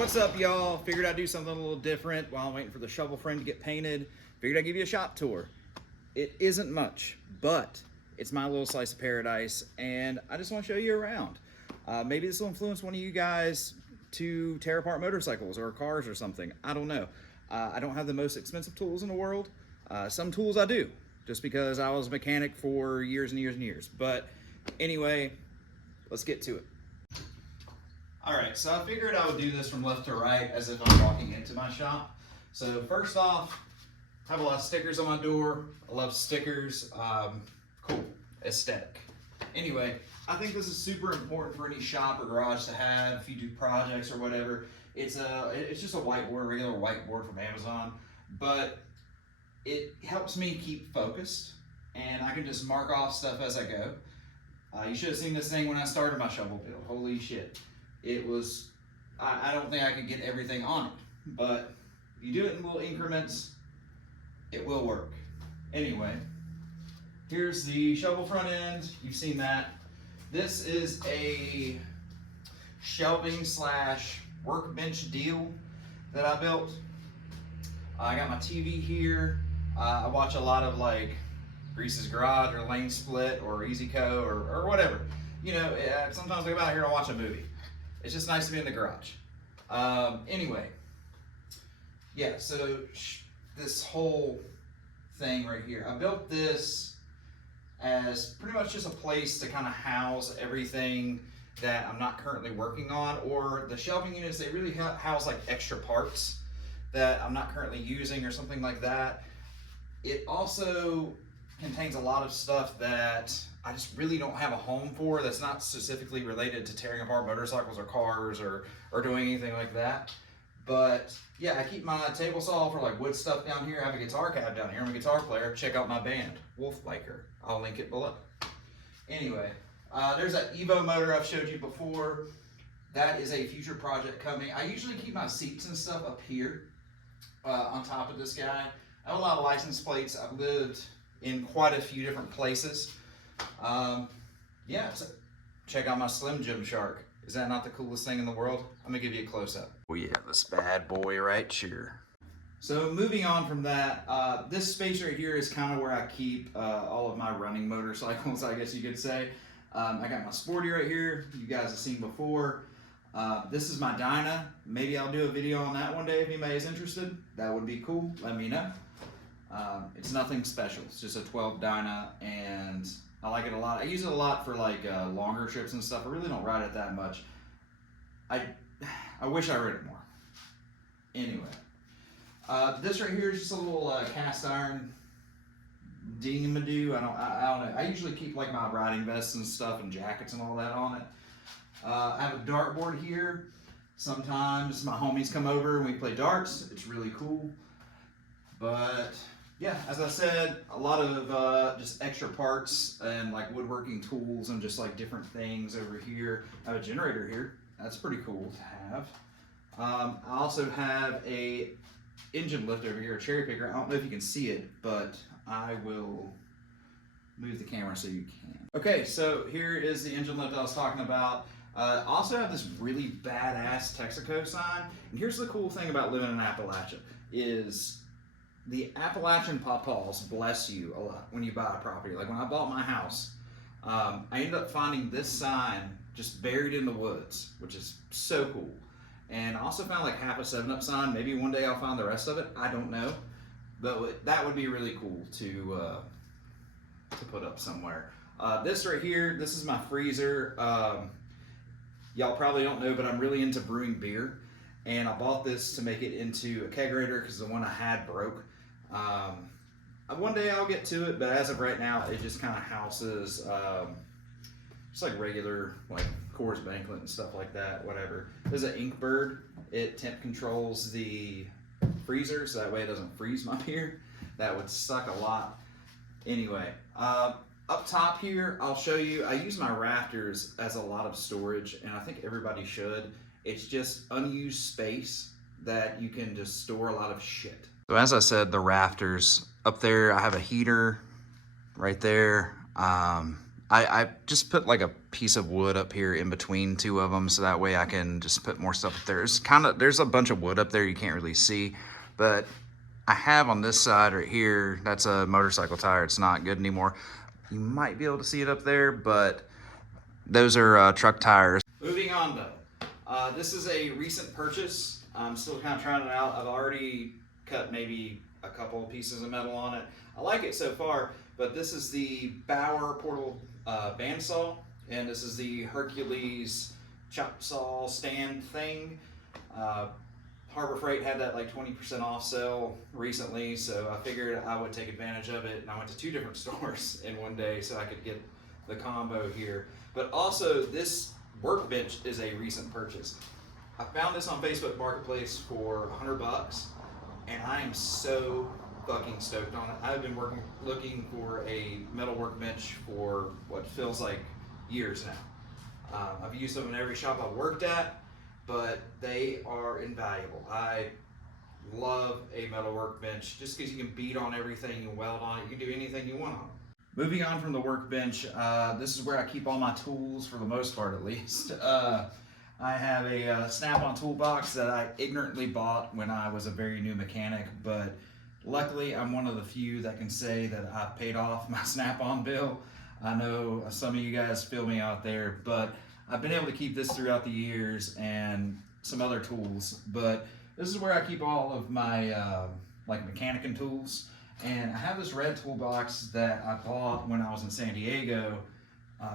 What's up, y'all? Figured I'd do something a little different while I'm waiting for the shovel frame to get painted. Figured I'd give you a shop tour. It isn't much, but it's my little slice of paradise, and I just want to show you around. Maybe this will influence one of you guys to tear apart motorcycles or cars or something. I don't know. I don't have the most expensive tools in the world. Some tools I do, just because I was a mechanic for years and years and years. But anyway, let's get to it. All right, so I figured I would do this from left to right as if I'm walking into my shop. So first off, I have a lot of stickers on my door. I love stickers. Cool, aesthetic. Anyway, I think this is super important for any shop or garage to have if you do projects or whatever. It's just a whiteboard, a regular whiteboard from Amazon, but it helps me keep focused, and I can just mark off stuff as I go. You should have seen this thing when I started my shovel build. Holy shit. It was, I don't think I could get everything on it, but if you do it in little increments, it will work. Anyway, here's the shovel front end. You've seen that. This is a shelving slash workbench deal that I built. I got my TV here. I watch a lot of like Grease's Garage or Lane Split or Easy Co or whatever. You know, sometimes I go out here and watch a movie. It's just nice to be in the garage. Anyway, yeah, so this whole thing right here, I built this as pretty much just a place to kind of house everything that I'm not currently working on, or the shelving units, they really house like extra parts that I'm not currently using or something like that. It also contains a lot of stuff that I just really don't have a home for, that's not specifically related to tearing apart motorcycles or cars or doing anything like that. But yeah, I keep my table saw for like wood stuff down here. I have a guitar cab down here. I'm a guitar player. Check out my band, Wolf Biker. I'll link it below. Anyway, there's that Evo motor I've showed you before. That is a future project coming. I usually keep my seats and stuff up here on top of this guy. I have a lot of license plates. I've lived in quite a few different places. Yeah, so check out my Slim Jim Shark. Is that not the coolest thing in the world? I'm gonna give you a close-up. Oh yeah, this bad boy right here. So moving on from that, this space right here is kind of where I keep all of my running motorcycles, I guess you could say. I got my Sporty right here, you guys have seen before. This is my Dyna. Maybe I'll do a video on that one day if anybody is interested. That would be cool, let me know. It's nothing special, it's just a 12 Dyna, and I like it a lot. I use it a lot for like longer trips and stuff. I really don't ride it that much. I wish I rode it more. Anyway, this right here is just a little cast iron dingamadoo. I don't know. I usually keep like my riding vests and stuff and jackets and all that on it. I have a dartboard here. Sometimes my homies come over and we play darts. It's really cool. But yeah, as I said, a lot of just extra parts and like woodworking tools and just like different things over here. I have a generator here. That's pretty cool to have. I also have a engine lift over here, a cherry picker. I don't know if you can see it, but I will move the camera so you can. Okay, so here is the engine lift I was talking about. I also have this really badass Texaco sign. And here's the cool thing about living in Appalachia is the Appalachian pawpaws bless you a lot when you buy a property. Like when I bought my house, I ended up finding this sign just buried in the woods, which is so cool. And I also found like half a 7-Up sign. Maybe one day I'll find the rest of it. I don't know. But that would be really cool to put up somewhere. This right here, this is my freezer. Y'all probably don't know, but I'm really into brewing beer. And I bought this to make it into a kegerator because the one I had broke. One day I'll get to it, but as of right now, it just kind of houses just like regular like Coors Banquet and stuff like that, whatever. There's an Inkbird. It temp controls the freezer, so that way it doesn't freeze my beer. That would suck a lot. Anyway, up top here, I'll show you, I use my rafters as a lot of storage, and I think everybody should. It's just unused space that you can just store a lot of shit. So as I said, the rafters up there, I have a heater right there. I just put like a piece of wood up here in between two of them, so that way I can just put more stuff up there. There's a bunch of wood up there you can't really see, but I have on this side right here, that's a motorcycle tire. It's not good anymore. You might be able to see it up there, but those are truck tires. Moving on though, this is a recent purchase. I'm still kind of trying it out. I've already cut maybe a couple of pieces of metal on it. I like it so far, but this is the Bauer portable bandsaw, and this is the Hercules chop saw stand thing. Harbor Freight had that like 20% off sale recently, so I figured I would take advantage of it, and I went to 2 different stores in one day so I could get the combo here. But also, this workbench is a recent purchase. I found this on Facebook Marketplace for $100, and I am so fucking stoked on it. I've been looking for a metal workbench for what feels like years now. I've used them in every shop I've worked at, but they are invaluable. I love a metal workbench just because you can beat on everything, you can weld on it, you can do anything you want on it. Moving on from the workbench, this is where I keep all my tools, for the most part at least. I have a Snap-on toolbox that I ignorantly bought when I was a very new mechanic, but luckily I'm one of the few that can say that I've paid off my Snap-on bill. I know some of you guys feel me out there, but I've been able to keep this throughout the years, and some other tools. But this is where I keep all of my like mechanicing tools. And I have this red toolbox that I bought when I was in San Diego,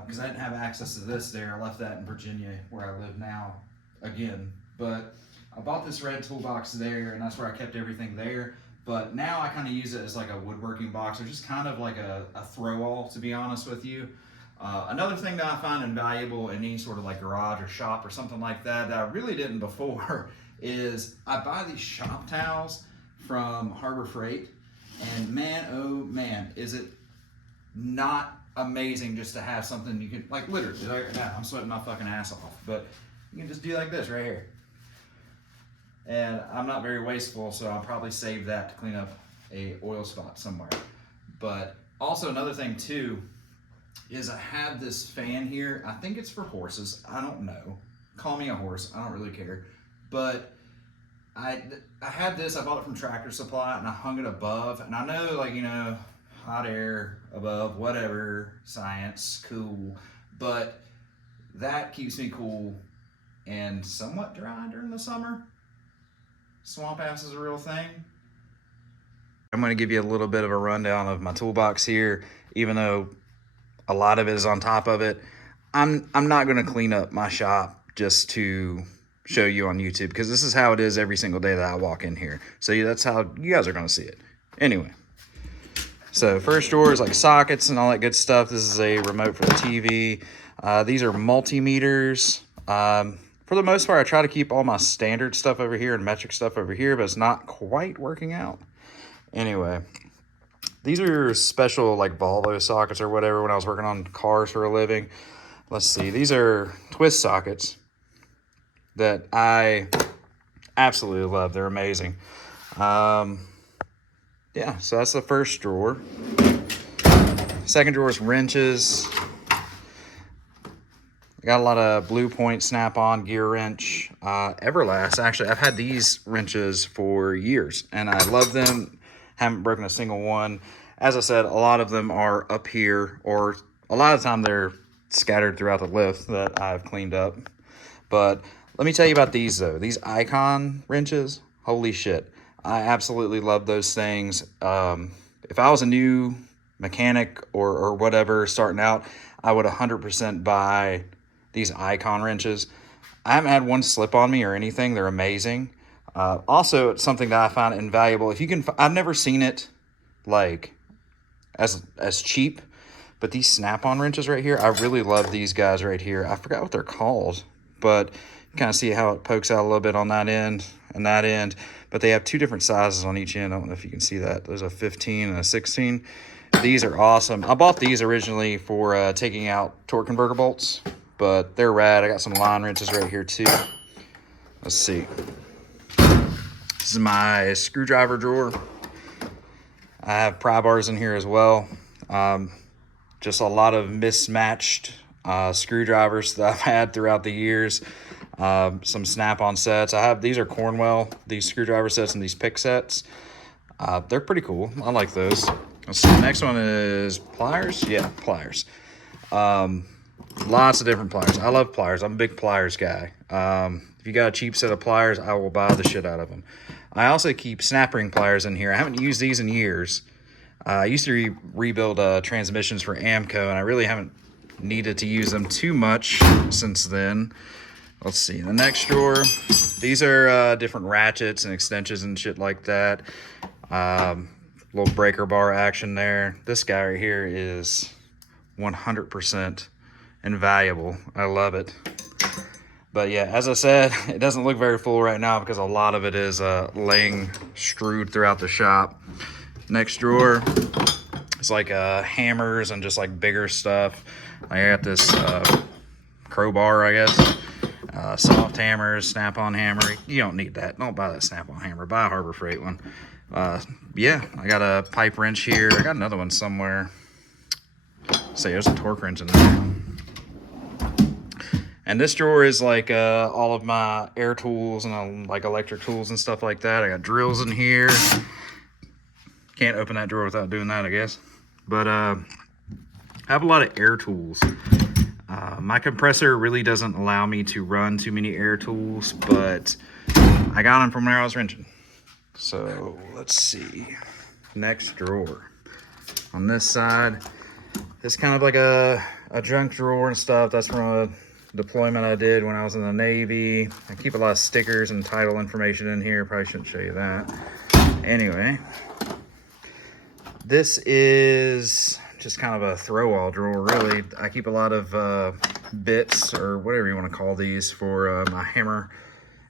because I didn't have access to this there. I left that in Virginia, where I live now, again. But I bought this red toolbox there, and that's where I kept everything there. But now I kind of use it as like a woodworking box, or just kind of like a throw-all, to be honest with you. Another thing that I find invaluable in any sort of like garage or shop or something like that, that I really didn't before, is I buy these shop towels from Harbor Freight. And man, oh man, is it not amazing just to have something you can, like literally, right now, I'm sweating my fucking ass off, but you can just do like this right here. And I'm not very wasteful, so I'll probably save that to clean up a oil spot somewhere. But also another thing too, is I have this fan here. I think it's for horses, I don't know. Call me a horse, I don't really care. But I had this, I bought it from Tractor Supply, and I hung it above. And I know, like, you know, hot air above, whatever, science, cool. But that keeps me cool and somewhat dry during the summer. Swamp ass is a real thing. I'm gonna give you a little bit of a rundown of my toolbox here, even though a lot of it is on top of it. I'm not gonna clean up my shop just to show you on YouTube, because this is how it is every single day that I walk in here. So that's how you guys are gonna see it. Anyway, so first drawer is like sockets and all that good stuff. This is a remote for the TV. These are multimeters. For the most part, I try to keep all my standard stuff over here and metric stuff over here, but it's not quite working out. Anyway, these are special like Volvo sockets or whatever when I was working on cars for a living. Let's see, these are twist sockets that I absolutely love. They're amazing. Yeah, so that's the first drawer. Second drawer is wrenches. I got a lot of Blue Point Snap-on gear wrench. Everlast, actually, I've had these wrenches for years, and I love them. Haven't broken a single one. As I said, a lot of them are up here, or a lot of the time they're scattered throughout the lift that I've cleaned up. But let me tell you about these though. These Icon wrenches, holy shit. I absolutely love those things. If I was a new mechanic or whatever starting out, I would 100% buy these Icon wrenches. I haven't had one slip on me or anything. They're amazing. Also, it's something that I find invaluable. If you can, I've never seen it like as cheap, but these Snap-on wrenches right here, I really love these guys right here. I forgot what they're called, but kind of see how it pokes out a little bit on that end and that end, but they have 2 different sizes on each end. I don't know if you can see that. There's a 15 and a 16. These are awesome. I bought these originally for taking out torque converter bolts, but they're rad. I got some line wrenches right here too. Let's see. This is my screwdriver drawer. I have pry bars in here as well. just a lot of mismatched screwdrivers that I've had throughout the years. Some snap-on sets. These are Cornwell, these screwdriver sets and these pick sets. They're pretty cool. I like those. Let's see, the next one is pliers. Yeah, pliers. Lots of different pliers. I love pliers. I'm a big pliers guy. If you got a cheap set of pliers, I will buy the shit out of them. I also keep snap ring pliers in here. I haven't used these in years. I used to rebuild transmissions for Amco, and I really haven't needed to use them too much since then. Let's see, the next drawer, these are different ratchets and extensions and shit like that. Little breaker bar action there. This guy right here is 100% invaluable. I love it. But yeah, as I said, it doesn't look very full right now because a lot of it is laying strewed throughout the shop. Next drawer, it's like hammers and just like bigger stuff. I got this crowbar, I guess. Soft hammers, snap-on hammer. You don't need that. Don't buy that snap-on hammer. Buy a Harbor Freight one. Yeah, I got a pipe wrench here. I got another one somewhere. Say, there's a torque wrench in there. And this drawer is like all of my air tools and like electric tools and stuff like that. I got drills in here. Can't open that drawer without doing that, I guess. But I have a lot of air tools. My compressor really doesn't allow me to run too many air tools, but I got them from where I was wrenching. So let's see. Next drawer. On this side, it's kind of like a junk drawer and stuff. That's from a deployment I did when I was in the Navy. I keep a lot of stickers and title information in here. Probably shouldn't show you that. Anyway, this is just kind of a throw-all drawer, really. I keep a lot of bits, or whatever you want to call these, for my hammer,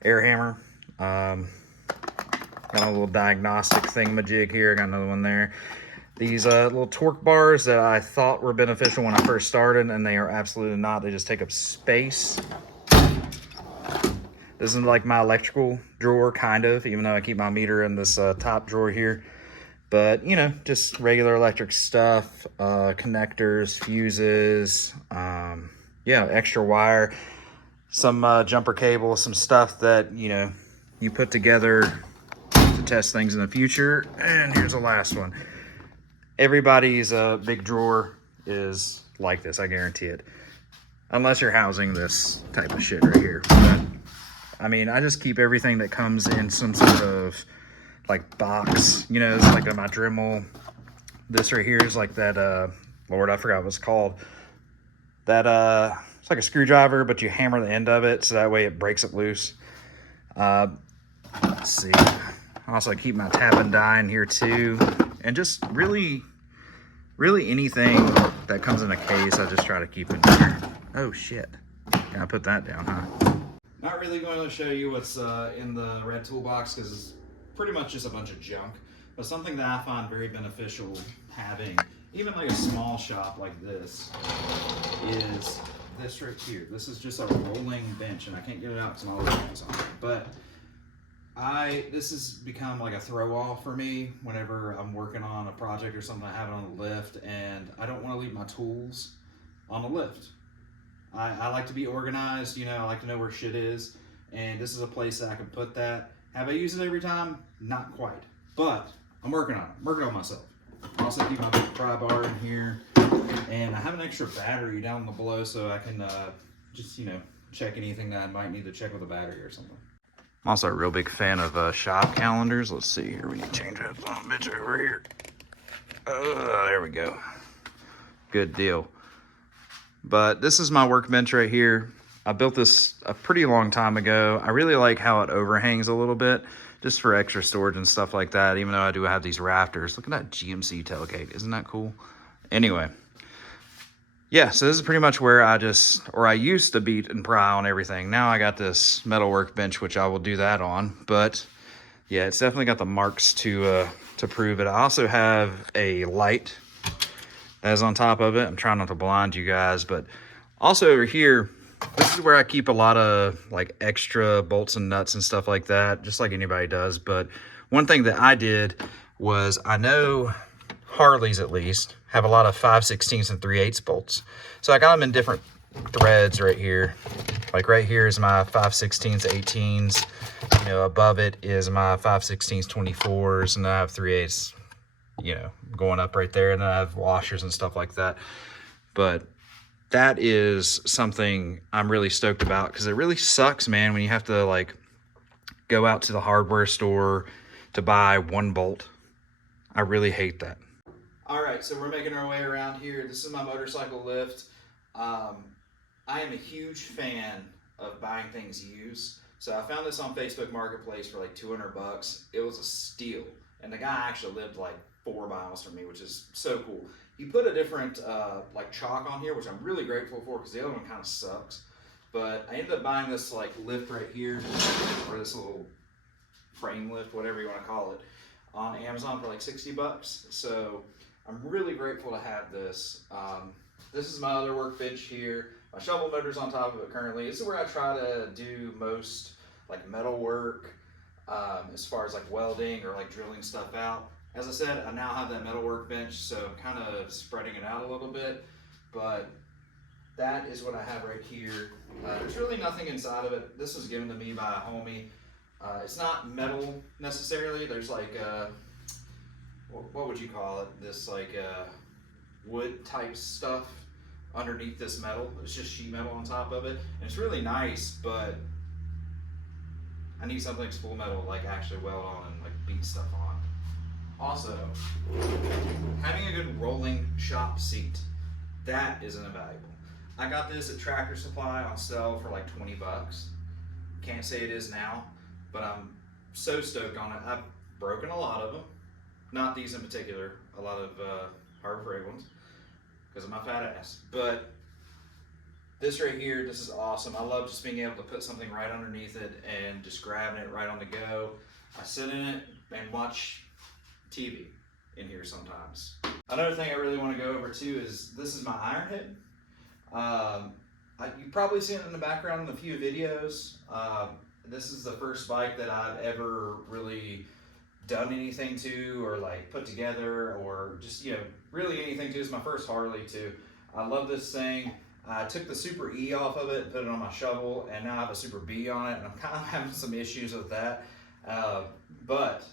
air hammer. Got a little diagnostic thingamajig here. I got another one there. These little torque bars that I thought were beneficial when I first started, and they are absolutely not. They just take up space. This is like my electrical drawer, kind of, even though I keep my meter in this top drawer here. But, you know, just regular electric stuff, connectors, fuses, yeah, extra wire, some jumper cable, some stuff that, you know, you put together to test things in the future. And here's the last one. Everybody's big drawer is like this, I guarantee it. Unless you're housing this type of shit right here. But, I mean, I just keep everything that comes in some sort of like box, you know. It's like my Dremel. This right here is like that, Lord, I forgot what it's called. That, it's like a screwdriver, but you hammer the end of it so that way it breaks it loose. Let's see. I also keep my tap and die in here too. And just really anything that comes in a case, I just try to keep in here. Oh shit. Can I put that down, huh? Not really going to show you what's in the red toolbox because it's pretty much just a bunch of junk. But something that I find very beneficial having, even like a small shop like this, is this right here. This is just a rolling bench, and I can't get it out because my leg is on it. But this has become like a throw-off for me whenever I'm working on a project or something. I have it on the lift, and I don't want to leave my tools on the lift. I like to be organized, you know. I like to know where shit is, and this is a place that I can put that. Have I used it every time? Not quite, but I'm working on it. I'm working on myself. I also keep my big pry bar in here, and I have an extra battery down below so I can just, you know, check anything that I might need to check with a battery or something. I'm also a real big fan of shop calendars. Let's see here. We need to change that little bitch over here. There we go. Good deal. But this is my workbench right here. I built this a pretty long time ago. I really like how it overhangs a little bit, just for extra storage and stuff like that, even though I do have these rafters. Look at that GMC tailgate. Isn't that cool? Anyway. Yeah, so this is pretty much where I used to beat and pry on everything. Now I got this metal workbench, which I will do that on. But yeah, it's definitely got the marks to prove it. I also have a light that is on top of it. I'm trying not to blind you guys, but also over here, this is where I keep a lot of like extra bolts and nuts and stuff like that, just like anybody does. But one thing that I did was, I know Harleys at least, have a lot of 5/16 and 3/8 bolts. So I got them in different threads right here. Like right here is my 5/16 18s. You know, above it is my 5/16 24s, and then I have 3/8, you know, going up right there, and then I have washers and stuff like that. But that is something I'm really stoked about, because it really sucks, man, when you have to like go out to the hardware store to buy one bolt. I really hate that. All right, so we're making our way around here. This is my motorcycle lift. I am a huge fan of buying things used. So I found this on Facebook Marketplace for like 200 bucks. It was a steal. And the guy actually lived like 4 miles from me, which is so cool. He put a different like chalk on here, which I'm really grateful for, because the other one kind of sucks. But I ended up buying this like lift right here, or this little frame lift, whatever you want to call it, on Amazon for like 60 bucks. So I'm really grateful to have this. This is my other workbench here. My shovel motor's on top of it currently. This is where I try to do most like metal work, as far as like welding or like drilling stuff out. As I said, I now have that metal workbench, so I'm kind of spreading it out a little bit, but that is what I have right here. There's really nothing inside of it. This was given to me by a homie. It's not metal necessarily. There's like, what would you call it? This like wood type stuff underneath this metal. It's just sheet metal on top of it. And it's really nice, but I need something that's full metal, like actually weld on and like beat stuff on. Also, having a good rolling shop seat, that is invaluable. I got this at Tractor Supply on sale for like 20 bucks. Can't say it is now, but I'm so stoked on it. I've broken a lot of them, not these in particular, a lot of Harbor Freight ones, because of my fat ass. But this right here, this is awesome. I love just being able to put something right underneath it and just grabbing it right on the go. I sit in it and watch TV in here sometimes. Another thing I really want to go over too is this is my iron head. You've probably seen it in the background in a few videos. This is the first bike that I've ever really done anything to, or like put together, or just, you know, really anything to. It's my first Harley too. I love this thing. I took the Super E off of it and put it on my shovel, and now I have a Super B on it, and I'm kind of having some issues with that. But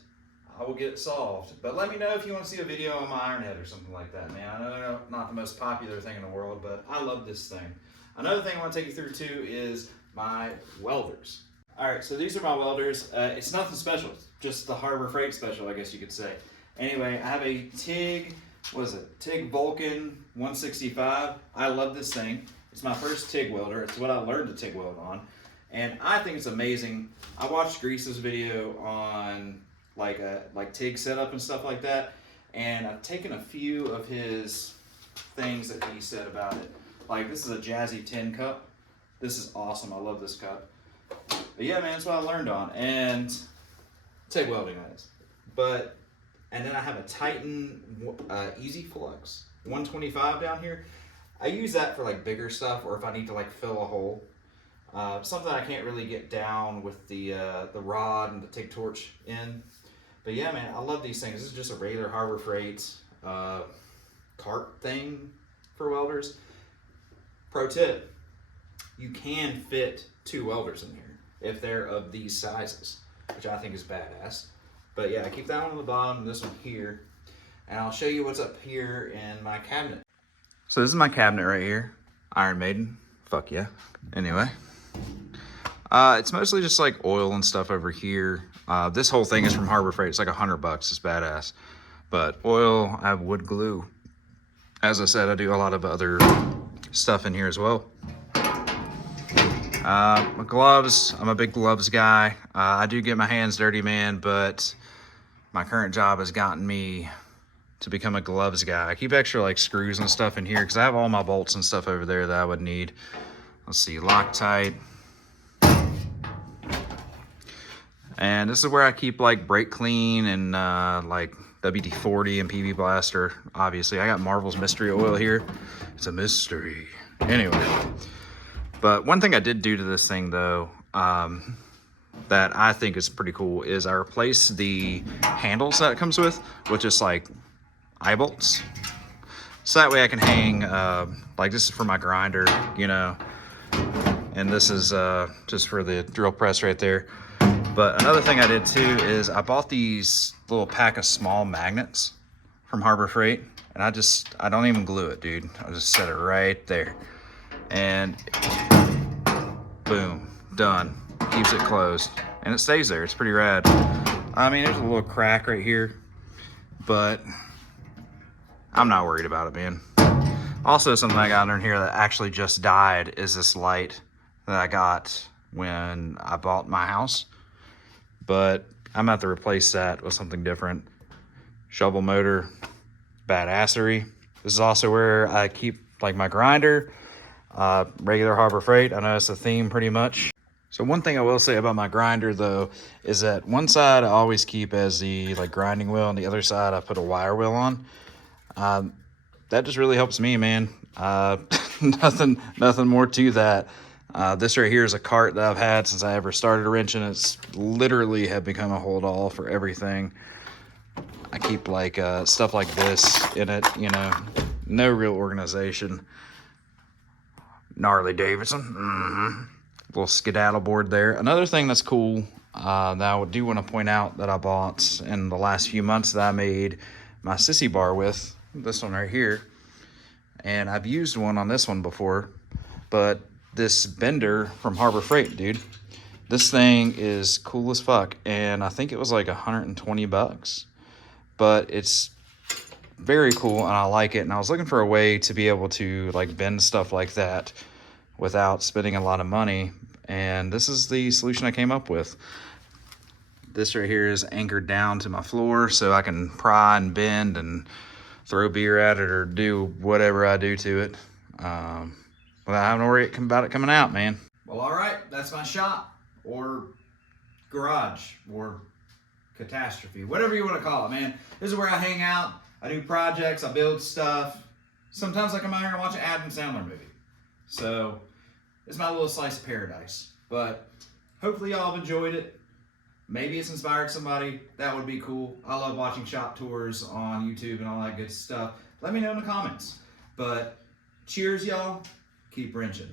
I will get it solved. But let me know if you want to see a video on my iron head or something like that, man. I know they're not the most popular thing in the world, but I love this thing. Another thing I want to take you through too is my welders. All right, so these are my welders. It's nothing special, it's just the Harbor Freight special, I guess you could say. Anyway, I have a TIG, what is it? TIG Vulcan 165. I love this thing. It's my first TIG welder. It's what I learned to TIG weld on. And I think it's amazing. I watched Grease's video on like TIG setup and stuff like that. And I've taken a few of his things that he said about it. Like, this is a Jazzy tin cup. This is awesome. I love this cup. But yeah, man, that's what I learned on. And TIG welding, that is. And then I have a Titan Easy Flux 125 down here. I use that for like bigger stuff, or if I need to like fill a hole. Something I can't really get down with the rod and the TIG torch in. But yeah, man, I love these things. This is just a regular Harbor Freight cart thing for welders. Pro tip, you can fit 2 welders in here if they're of these sizes, which I think is badass. But yeah, I keep that one on the bottom and this one here. And I'll show you what's up here in my cabinet. So this is my cabinet right here. Iron Maiden, fuck yeah. Anyway, it's mostly just like oil and stuff over here. This whole thing is from Harbor Freight. It's like 100 bucks, it's badass. But oil, I have wood glue. As I said, I do a lot of other stuff in here as well. My gloves, I'm a big gloves guy. I do get my hands dirty, man, but my current job has gotten me to become a gloves guy. I keep extra like screws and stuff in here because I have all my bolts and stuff over there that I would need. Let's see, Loctite. And this is where I keep like brake clean and like WD-40 and PB Blaster. Obviously, I got Marvel's Mystery Oil here. It's a mystery. Anyway, but one thing I did do to this thing though, that I think is pretty cool, is I replaced the handles that it comes with just like, eye bolts. So that way I can hang, like this is for my grinder, you know, and this is just for the drill press right there. But another thing I did too is I bought these little pack of small magnets from Harbor Freight, and I don't even glue it, dude. I just set it right there, and boom, done. Keeps it closed, and it stays there. It's pretty rad. I mean, there's a little crack right here, but I'm not worried about it, man. Also, something I got in here that actually just died is this light that I got when I bought my house. But I'm about to replace that with something different. Shovel motor, badassery. This is also where I keep like my grinder, regular Harbor Freight. I know it's a theme pretty much. So one thing I will say about my grinder though, is that one side I always keep as the like grinding wheel, and the other side I put a wire wheel on. That just really helps me, man. Nothing more to that. This right here is a cart that I've had since I ever started wrenching. It's literally have become a hold all for everything. I keep like stuff like this in it, you know, no real organization. Gnarly Davidson, little skedaddle board there. Another thing that's cool that I do want to point out that I bought in the last few months that I made my sissy bar with, this one right here, and I've used one on this one before, but this bender from Harbor Freight, dude, this thing is cool as fuck, and I think it was like 120 bucks, but it's very cool and I like it, and I was looking for a way to be able to like bend stuff like that without spending a lot of money, and this is the solution I came up with. This right here is anchored down to my floor so I can pry and bend and throw beer at it or do whatever I do to it without having to worry about it coming out, man. Well, all right, that's my shop or garage or catastrophe, whatever you want to call it, man. This is where I hang out. I do projects, I build stuff. Sometimes I come out here and watch an Adam Sandler movie. So it's my little slice of paradise. But hopefully y'all have enjoyed it. Maybe it's inspired somebody. That would be cool. I love watching shop tours on YouTube and all that good stuff. Let me know in the comments. But cheers, y'all. Keep wrenching.